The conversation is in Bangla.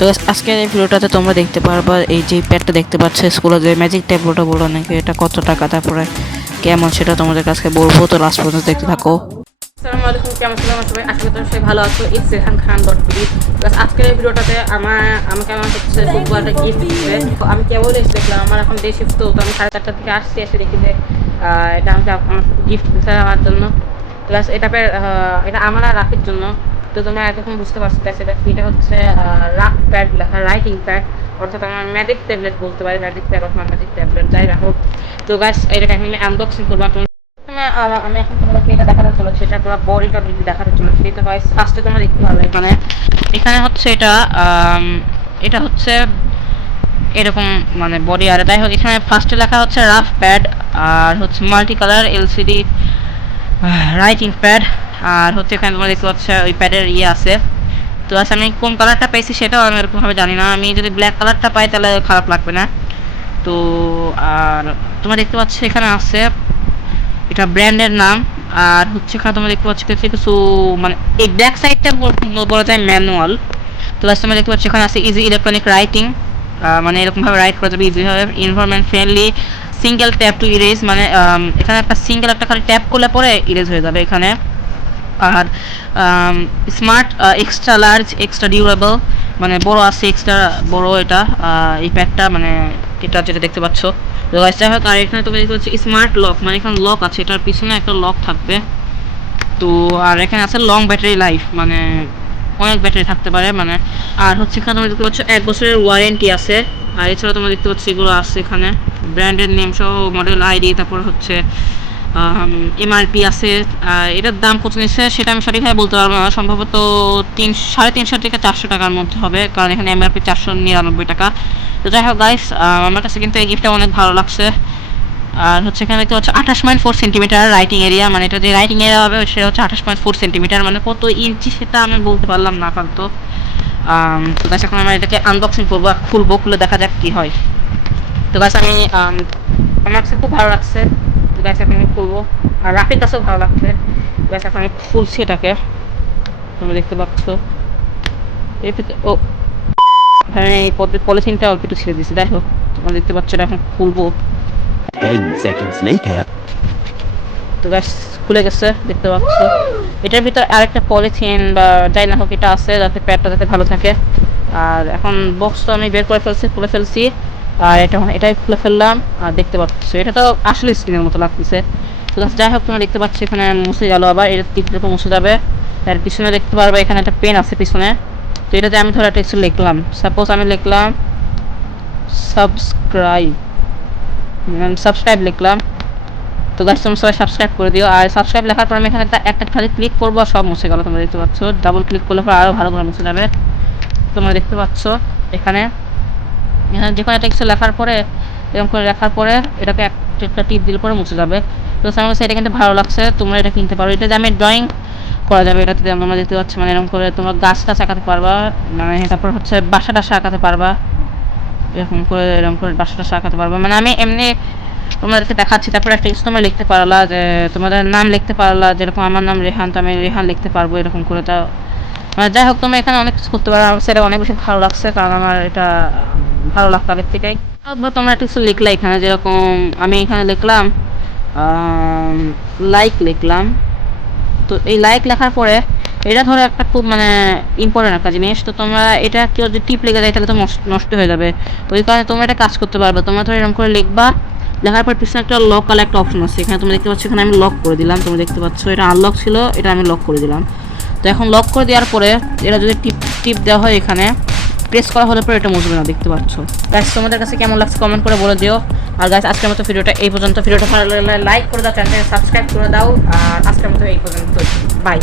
তো আজকের এই ভিডিওটাতে তোমরা দেখতে পারবা এই যে প্যাডটা দেখতে পাচ্ছ স্কুলে যে ম্যাজিক ট্যাবলেটটা বলো নাকি, এটা কত টাকা, তারপরে কেমন সেটা তোমাদের কাছে বলবো। তো লাস্ট পর্যন্ত দেখতে থাকো। আসসালামু আলাইকুম, কেমন আছেন সবাই? আশা করি সবাই ভালো আছো। It's Rehan Khan .tv। Plus আজকের এই ভিডিওটাতে আমাকে হচ্ছে খুব বড় একটা গিফট দিচ্ছে। আমি কেবল এসে দেখলাম, আমার এখন ডে শিফট, তো আমি 4:30 থেকে আসছি, এসে দেখি যে এটা আমাকে গিফট দিচ্ছে আমার জন্য। প্লাস এটা আমার আর রাফির জন্য। তো তোমরা এতক্ষণ বুঝতে পারছো এটা হচ্ছে রাফ প্যাড লেখা, রাইটিং প্যাড, অর্থাৎ আমার ম্যাজিক ট্যাবলেট বলতে পারি, ম্যাজিক প্যাড অথবা ম্যাজিক ট্যাবলেট যাই রাখো। তো গাইস এটাকে আমি আনবক্সিং করবো। আমি এখন তোমাদেরকে এটা দেখাতে চলেছি, এটা পুরো বডিটা যদি দেখাতে চলেছি। তো গাইস ফার্স্টে তোমরা দেখতে পারবে এখানে হচ্ছে এটা হচ্ছে এরকম মানে বডি। আর যাই হোক, এখানে ফার্স্টে লেখা হচ্ছে রাফ প্যাড, আর হচ্ছে multi colour LCD writing pad, আর হচ্ছে এখানে তোমরা দেখতে পাচ্ছ ওই প্যাডের আছে। তো আচ্ছা, আমি কোন কালারটা পাইছি সেটাও আমি এরকমভাবে জানি না। আমি যদি ব্ল্যাক কালারটা পাই তাহলে খারাপ লাগবে না। তো আর তোমরা দেখতে পাচ্ছ এখানে আছে এটা ব্র্যান্ডের নাম, আর হচ্ছে এখানে তোমরা দেখতে পাচ্ছ কিছু মানে এই ব্যাক সাইডটা বলা যায় ম্যানুয়াল। তো লাস্ট তোমরা দেখতে পাচ্ছ এখানে আছে ইজি ইলেকট্রনিক রাইটিং, মানে এরকমভাবে রাইট করা যাবে ইজিভাবে, environment friendly, single tap to erase, মানে এখানে একটা খালি ট্যাপ করলে পরে ইরেজ হয়ে যাবে এখানে। আর smart extra large extra durable, মানে বড় আছে এক্সট্রা বড় এটা এই প্যাডটা, মানে এটা যেটা দেখতে পাচ্ছ। তো যাই হোক, আর এখানে তুমি দেখতে পাচ্ছ স্মার্ট লক, মানে এখানে লক আছে, এটার পিছনে একটা লক থাকবে। তো আর এখানে আছে লং ব্যাটারি লাইফ, মানে অনেক ব্যাটারি থাকতে পারে মানে। আর হচ্ছে এখানে তুমি দেখতে পাচ্ছ 1 বছরের ওয়ারেন্টি আছে। আর এছাড়া তোমরা দেখতে পাচ্ছ এগুলো আছে এখানে ব্র্যান্ডের নেম সহ, মডেল আইডি, তারপর হচ্ছে এমআরপি আছে। এটার দাম কত নিচ্ছে সেটা আমি সঠিকভাবে বলতে পারবো না, সম্ভবত 350 থেকে 400 টাকার মধ্যে হবে, কারণ এখানে এমআরপি 499 টাকা। তো যাই হোক গাইস, আমার কাছে কিন্তু এই গিফটটা অনেক ভালো লাগছে। আর হচ্ছে এখানে দেখতে হচ্ছে 28.4 সেন্টিমিটার রাইটিং এরিয়া, মানে এটা যে রাইটিং এরিয়া হবে সেটা হচ্ছে 28.4 সেন্টিমিটার, মানে কত ইঞ্চি সেটা আমি বলতে পারলাম না আপাতত। তো গাইস এখন আমরা এটাকে আনবক্সিং করবো, খুলে দেখা যাক কী হয়। তো গাইস আমার কাছে খুব ভালো লাগছে। তো গাইস এখন আমি খুলবো, আর রাফির কাছেও ভালো লাগছে। গাইস এখন আমি খুলছি এটাকে, তোমরা দেখতে পাচ্ছ এর ভিতরে হ্যাঁ এই পলিথিনটা অল্প একটু ছেড়ে দিয়েছি। যাই হোক, তোমরা দেখতে পাচ্ছ এটা এখন খুলবো। 10 seconds later. তো গাইস খুলে গেছে, দেখতে পাচ্ছ। এটার ভিতর আরেকটা পলিথিন বা যাই না হোক এটা আছে, যাতে প্যাডটা যাতে ভালো থাকে। আর এখন বক্স তো আমি বের করে খুলে ফেলছি। আর এটাই খুলে ফেললাম। আর দেখতে পাচ্ছ এটা তো আসলে স্ক্রিনের মতো লাগতেছে। তো যাই হোক, তোমরা দেখতে পাচ্ছ এখানে মুছে গেল, আবার এটা টিপে মুছে যাবে। তার পিছনে দেখতে পারবে এখানে একটা পেন আছে পিছনে। তো এটাতে আমি ধরো একটা কিছু লিখলাম, সাপোজ আমি লিখলাম সাবস্ক্রাইব লিখলাম। তো গাইস তোমরা সবাই সাবস্ক্রাইব করে দিও। আর সাবস্ক্রাইব লেখার পর আমি এখানে একটা খালি ক্লিক করবো, আর সব মুছে গেল। তোমরা দেখতে পাচ্ছ ডাবল ক্লিক করলে পর আরও ভালো করে মুছে যাবে। তোমরা দেখতে পাচ্ছ এখানে যে কোনো একটা কিছু লেখার পরে এরকম করে লেখার পরে এটাকে একটা টিপ দিলে পরে মুছে যাবে। তো আমার কাছে এটা কিন্তু ভালো লাগছে, তোমরা এটা কিনতে পারো। এটাতে আমি ড্রয়িং করা যাবে, এটাতে তোমরা দেখতে পাচ্ছ, মানে এরকম করে তোমরা গাছটা আঁকাতে পারবা, মানে তারপর হচ্ছে বাসাটা আঁকাতে পারবা, এরকম করে বাসাটা আঁকাতে পারবা। মানে আমি এমনি তোমাদেরকে দেখাচ্ছি। তারপর একটা কিছু তোমরা লিখতে পারলা, যে তোমাদের নাম লিখতে পারলা, যেরকম আমার নাম রেহান, তো আমি রেহান লিখতে পারবো এরকম করে। তা মানে যাই হোক, তোমরা এখানে অনেক কিছু করতে পারো। আমার সেটা অনেক বেশি ভালো লাগছে, কারণ আমার এটা ভালো লাগতো আগের থেকেই। তোমরা একটা কিছু লিখলা এখানে, যেরকম আমি এখানে লিখলাম লাইক লিখলাম। তো এই লাইক লেখার পরে এটা ধরো একটা খুব মানে ইম্পর্টেন্ট একটা জিনিস। তো তোমরা এটা কেউ যদি টিপ লেগে যায় তাহলে তো নষ্ট হয়ে যাবে। ওই কারণে তোমরা এটা কাজ করতে পারবে। তোমরা ধরো এরকম করে লিখবা, লেখার পর পিছনে একটা লক কালার একটা অপশন আছে, এখানে তোমরা দেখতে পাচ্ছ, এখানে আমি লক করে দিলাম। তোমরা দেখতে পাচ্ছ এটা আনলক ছিল, এটা আমি লক করে দিলাম। তো এখন লক করে দেওয়ার পরে এটা যদি টিপ দেওয়া হয়, এখানে প্রেস করা হলে পরে এটা মুছবে না, দেখতে পাচ্ছ। গাইস তোমাদের কাছে কেমন লাগছে কমেন্ট করে বলে দিও। আর গাইস আজকের মতো ভিডিওটা এই পর্যন্ত। ভিডিওটা ভালো লাগলে লাইক করে দাও, চ্যানেলটাকে সাবস্ক্রাইব করে দাও। আর আজকের মতো এই পর্যন্ত, বাই।